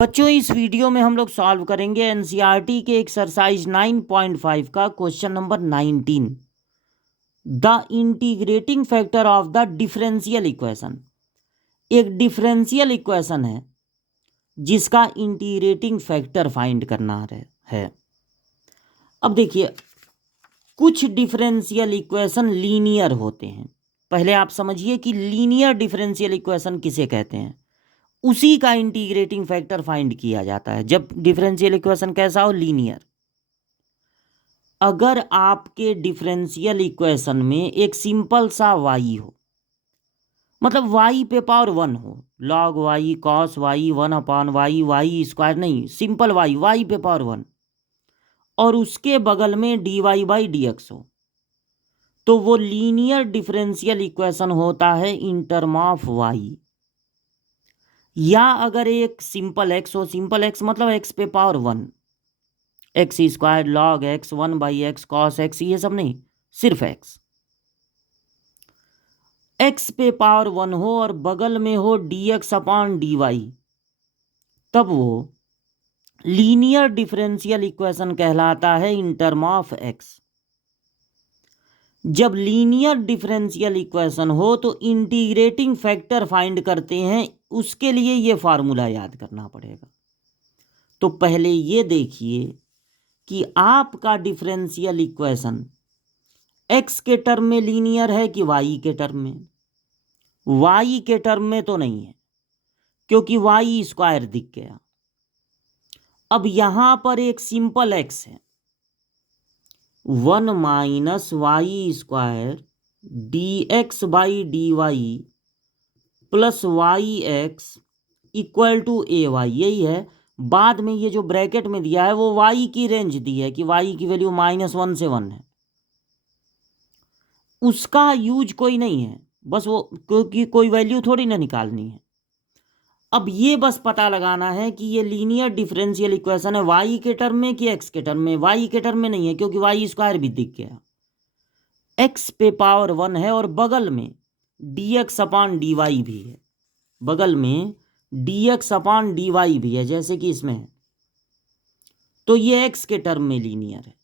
बच्चों इस वीडियो में हम लोग सॉल्व करेंगे एनसीईआरटी के एक्सरसाइज 9.5 का question number 19 the integrating factor of the differential equation. एक डिफरेंशियल इक्वेशन है जिसका इंटीग्रेटिंग फैक्टर फाइंड करना है। अब देखिए, कुछ डिफरेंशियल इक्वेशन लीनियर होते हैं। पहले आप समझिए कि लीनियर डिफरेंशियल इक्वेशन किसे कहते हैं। उसी का इंटीग्रेटिंग फैक्टर फाइंड किया जाता है जब डिफरेंशियल इक्वेशन कैसा हो, लीनियर। अगर आपके डिफरेंशियल इक्वेशन में एक सिंपल सा y हो, मतलब y पे पावर 1 हो, log y cos y 1/y y square नहीं, सिंपल y पे पावर 1, और उसके बगल में dy/dx हो, तो वो लीनियर डिफरेंशियल इक्वेशन होता है इन टर्म ऑफ y। या अगर एक सिंपल x हो, सिंपल x मतलब x पे power 1, x square log x 1/x cos x, ये सब नहीं, सिर्फ x पे पावर 1 हो और बगल में हो dx/dy, तब वो लीनियर डिफरेंशियल इक्वेशन कहलाता है इन टर्म ऑफ x। जब लीनियर डिफरेंशियल इक्वेशन हो तो इंटीग्रेटिंग फैक्टर फाइंड करते हैं, उसके लिए ये फार्मूला याद करना पड़ेगा। तो पहले ये देखिए कि आपका डिफरेंशियल इक्वेशन x के टर्म में लीनियर है कि y के टर्म में। y के टर्म में तो नहीं है क्योंकि y स्क्वायर दिख गया। अब यहां पर एक सिंपल x है, 1 minus y square dx/dy plus y(x) equal to ay, यही है। बाद में ये जो ब्रैकेट में दिया है वो y की रेंज दी है कि y की वैल्यू -1 से 1 है। उसका यूज कोई नहीं है, बस वो क्योंकि कोई वैल्यू थोड़ी ना निकालनी है। अब ये बस पता लगाना है कि ये लीनियर डिफरेंशियल इक्वेशन है y के टर्म में कि x के टर्म में। y के टर्म में नहीं है क्योंकि y स्क्वायर भी दिख गया, x पे पावर 1 है और बगल में dx/dy भी है, बगल में dx/dy भी है जैसे कि इसमें है, तो ये x के टर्म में लीनियर है।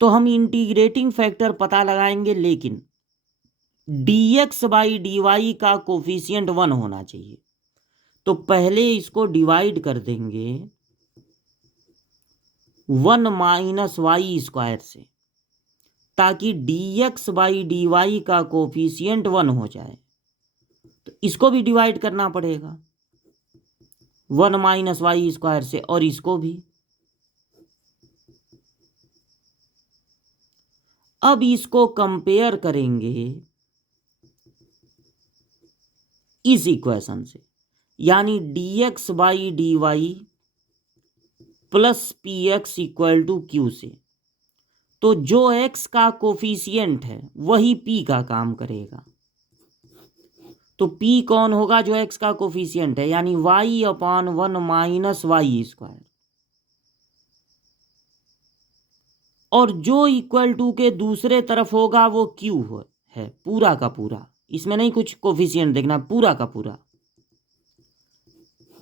तो हम इंटीग्रेटिंग फैक्टर पता लगाएंगे, लेकिन dx/dy का कोफिशिएंट 1 होना चाहिए। तो पहले इसको डिवाइड कर देंगे 1 माइनस वाई स्क्वायर से, ताकि dx/dy का कोफिशिएंट 1 हो जाए। तो इसको भी डिवाइड करना पड़ेगा 1 माइनस वाई स्क्वायर से, और इसको भी। अब इसको कंपेयर करेंगे इस इक्वेशन से, यानी dx/dy plus px equal to q से। तो जो x का कोफिशिएंट है वही p का काम करेगा। तो p कौन होगा? जो x का कोफिशिएंट है, यानी y/1 माइनस वाई स्क्वायर। और जो इक्वल टू के दूसरे तरफ होगा वो q है, पूरा का पूरा, इसमें नहीं कुछ कोफिशिएंट देखना, पूरा का पूरा।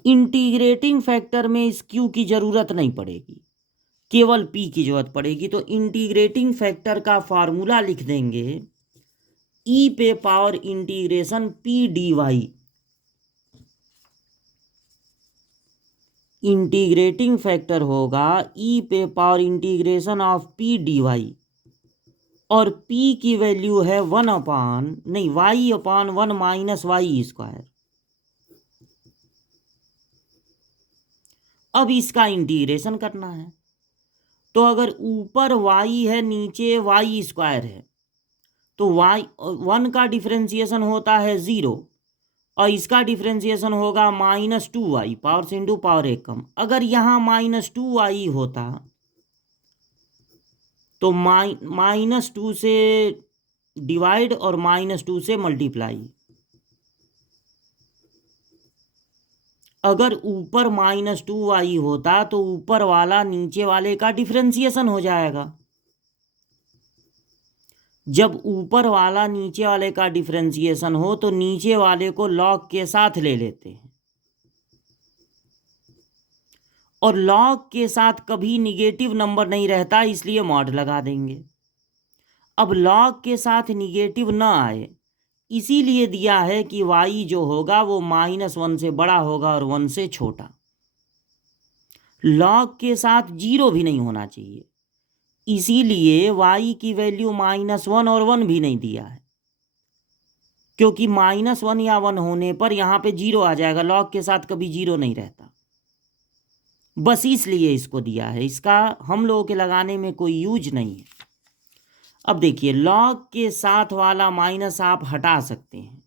इंटीग्रेटिंग फैक्टर में इस q की जरूरत नहीं पड़ेगी, केवल p की जरूरत पड़ेगी। तो इंटीग्रेटिंग फैक्टर का फार्मूला लिख देंगे e पे power integration p dy। Integrating factor होगा e पे power integration of p dy, और p की वैल्यू है y/1 माइनस वाई स्क्वायर। अब इसका इंटीग्रेशन करना है, तो अगर ऊपर y है नीचे वाई स्क्वायर है, तो y1 का डिफरेंशिएशन होता है 0, और इसका डिफरेंशिएशन होगा -2y, पावर से इंटू पावर एक कम। अगर यहाँ -2y होता तो -2 से डिवाइड और -2 से मल्टीप्लाई। अगर ऊपर -2y होता तो ऊपर वाला नीचे वाले का डिफरेंशिएशन हो जाएगा। जब ऊपर वाला नीचे वाले का डिफरेंशिएशन हो तो नीचे वाले को लॉग के साथ ले लेते हैं, और लॉग के साथ कभी निगेटिव नंबर नहीं रहता, इसलिए मॉड लगा देंगे। अब लॉग के साथ निगेटिव न आए इसीलिए दिया है कि y जो होगा वो -1 से बड़ा होगा और 1 से छोटा। लॉग के साथ 0 भी नहीं होना चाहिए, इसीलिए y की वैल्यू -1 और 1 भी नहीं दिया है, क्योंकि -1 या 1 होने पर यहाँ पे 0 आ जाएगा। लॉग के साथ कभी 0 नहीं रहता, बस इसलिए इसको दिया है। इसका हम लोगों के लगाने में कोई यूज नहीं है। अब देखिए, लॉग के साथ वाला माइनस आप हटा सकते हैं,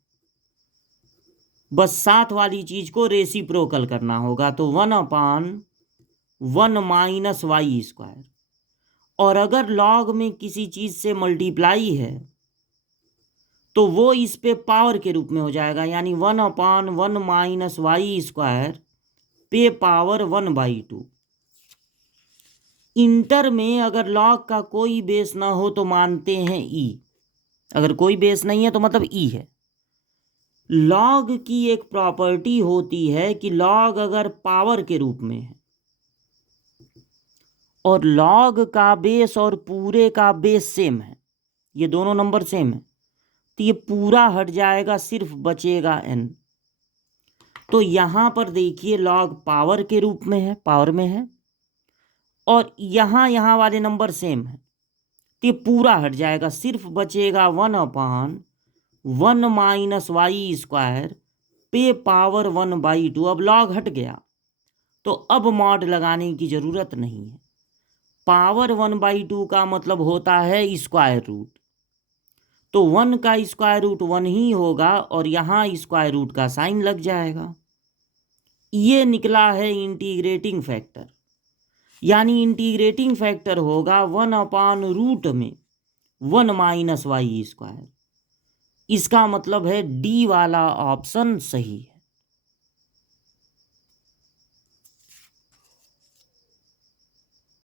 बस साथ वाली चीज को रेसिप्रोकल करना होगा, तो 1/1 माइनस वाई स्क्वायर। और अगर लॉग में किसी चीज से मल्टीप्लाई है तो वो इस पे पावर के रूप में हो जाएगा, यानी 1/1 माइनस वाई स्क्वायर पे पावर 1/2। इंटर में अगर लॉग का कोई बेस ना हो तो मानते हैं ई, अगर कोई बेस नहीं है तो मतलब ई है। लॉग की एक प्रॉपर्टी होती है कि लॉग अगर पावर के रूप में है और लॉग का बेस और पूरे का बेस सेम है, ये दोनों नंबर सेम है, तो ये पूरा हट जाएगा, सिर्फ बचेगा n। तो यहां पर देखिए लॉग पावर के रूप में है, पावर में है, और यहां वाले नंबर सेम है, तो ये पूरा हट जाएगा, सिर्फ बचेगा 1/1 माइनस वाई स्क्वायर पे पावर 1/2। अब लॉग हट गया तो अब मॉड लगाने की जरूरत नहीं है। पावर 1/2 का मतलब होता है स्क्वायर रूट, तो 1 का स्क्वायर रूट 1 ही होगा और यहाँ स्क्वायर रूट का साइन लग जाएगा। ये निकला है इंटीग्रेटिंग फैक्टर, यानी इंटीग्रेटिंग फैक्टर होगा 1/रूट में 1 माइनस वाई स्क्वायर। इसका मतलब है डी वाला ऑप्शन सही है।